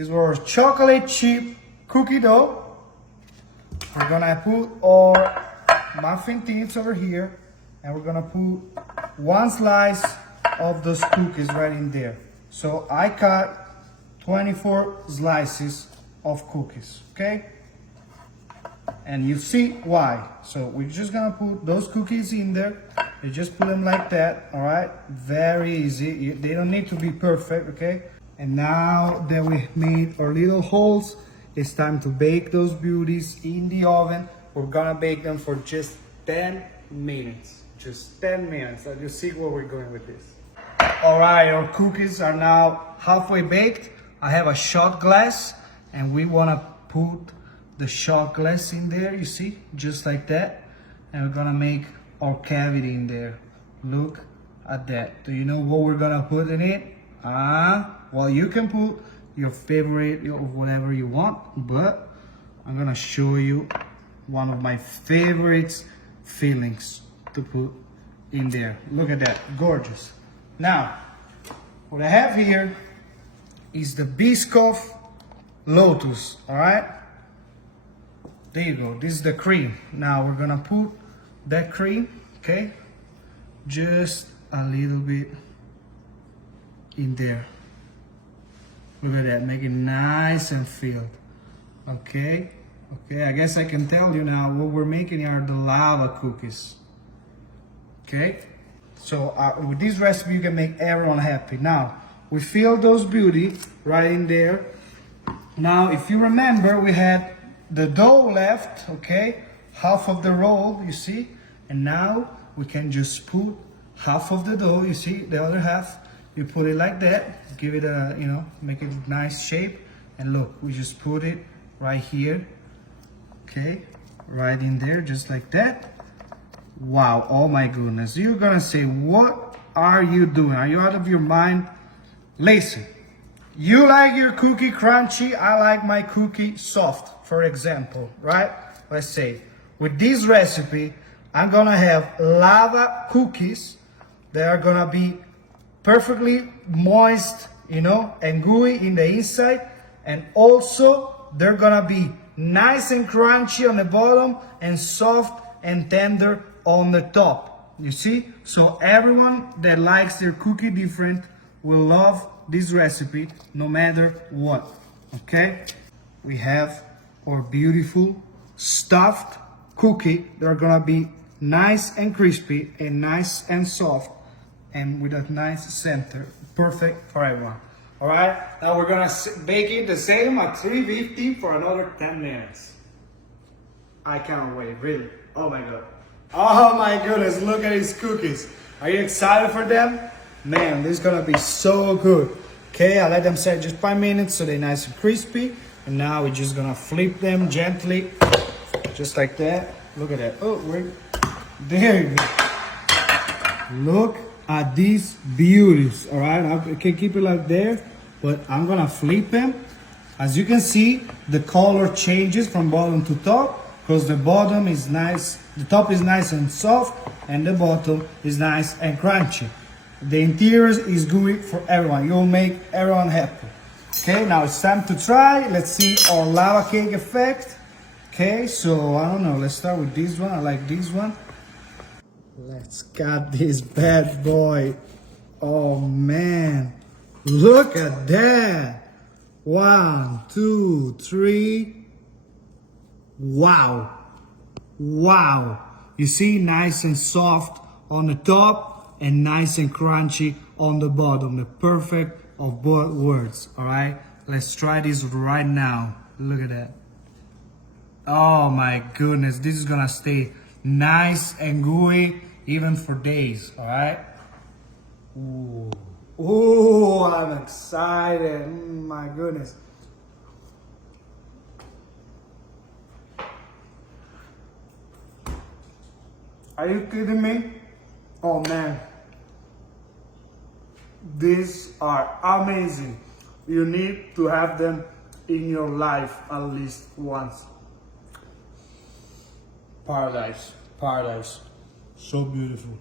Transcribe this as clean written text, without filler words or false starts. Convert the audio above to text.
is our chocolate chip cookie dough. We're gonna put our muffin tips over here, and we're gonna put one slice of those cookies right in there. So I cut 24 slices of cookies, okay? And you see why. So we're just gonna put those cookies in there. You just put them like that, all right? Very easy. They don't need to be perfect, okay? And now that we made our little holes, it's time to bake those beauties in the oven. We're gonna bake them for just 10 minutes. Just 10 minutes. So you see where we're going with this. All right, our cookies are now halfway baked. I have a shot glass, and we wanna put the shot glass in there, you see, just like that. And we're gonna make our cavity in there. Look at that. Do you know what we're gonna put in it? Well, you can put your favorite or whatever you want, but I'm gonna show you one of my favorite fillings to put in there. Look at that, gorgeous. Now, what I have here is the Biscoff Lotus, all right? There you go, this is the cream. Now we're gonna put that cream, okay? Just a little bit in there. Look at that, make it nice and filled. Okay, okay, I guess I can tell you now what we're making are the lava cookies. Okay, so with this recipe you can make everyone happy. Now, we fill those beauty right in there. Now, if you remember, we had the dough left, okay? Half of the roll, you see? And now we can just put half of the dough, you see? The other half, you put it like that, give it a, you know, make it a nice shape. And look, we just put it right here, okay? Right in there, just like that. Wow, oh my goodness. You're gonna say, what are you doing? Are you out of your mind? Listen, you like your cookie crunchy, I like my cookie soft, for example, right? Let's say, with this recipe, I'm gonna have lava cookies that are gonna be perfectly moist, you know, and gooey in the inside, and also they're gonna be nice and crunchy on the bottom and soft and tender on the top, you see? So everyone that likes their cookie different will love this recipe no matter what, okay? We have our beautiful stuffed cookie. They're gonna be nice and crispy and nice and soft and with a nice center, perfect for everyone. All right, now we're gonna bake it the same at 350 for another 10 minutes. I can't wait, really. Oh my God. Oh my goodness, look at these cookies. Are you excited for them? Man, this is gonna be so good. Okay, I let them set just 5 minutes so they're nice and crispy. And now we're just gonna flip them gently, just like that. Look at that. Oh, there you go. Look at these beauties, all right? I can keep it like there, but I'm gonna flip them. As you can see, the color changes from bottom to top because the bottom is nice, the top is nice and soft, and the bottom is nice and crunchy. The interior is gooey for everyone. You'll make everyone happy. Okay, now it's time to try. Let's see our lava cake effect. Okay, so I don't know. Let's start with this one. I like this one. Let's cut this bad boy. Oh man, look at that. 1, 2, 3. Wow. Wow. You see, nice and soft on the top and nice and crunchy on the bottom. The perfect of both worlds. All right, let's try this right now. Look at that. Oh my goodness, this is gonna stay nice and gooey even for days. All right. Ooh, ooh, I'm excited. My goodness. Are you kidding me? Oh man. These are amazing. You need to have them in your life at least once. Paradise, paradise. So beautiful.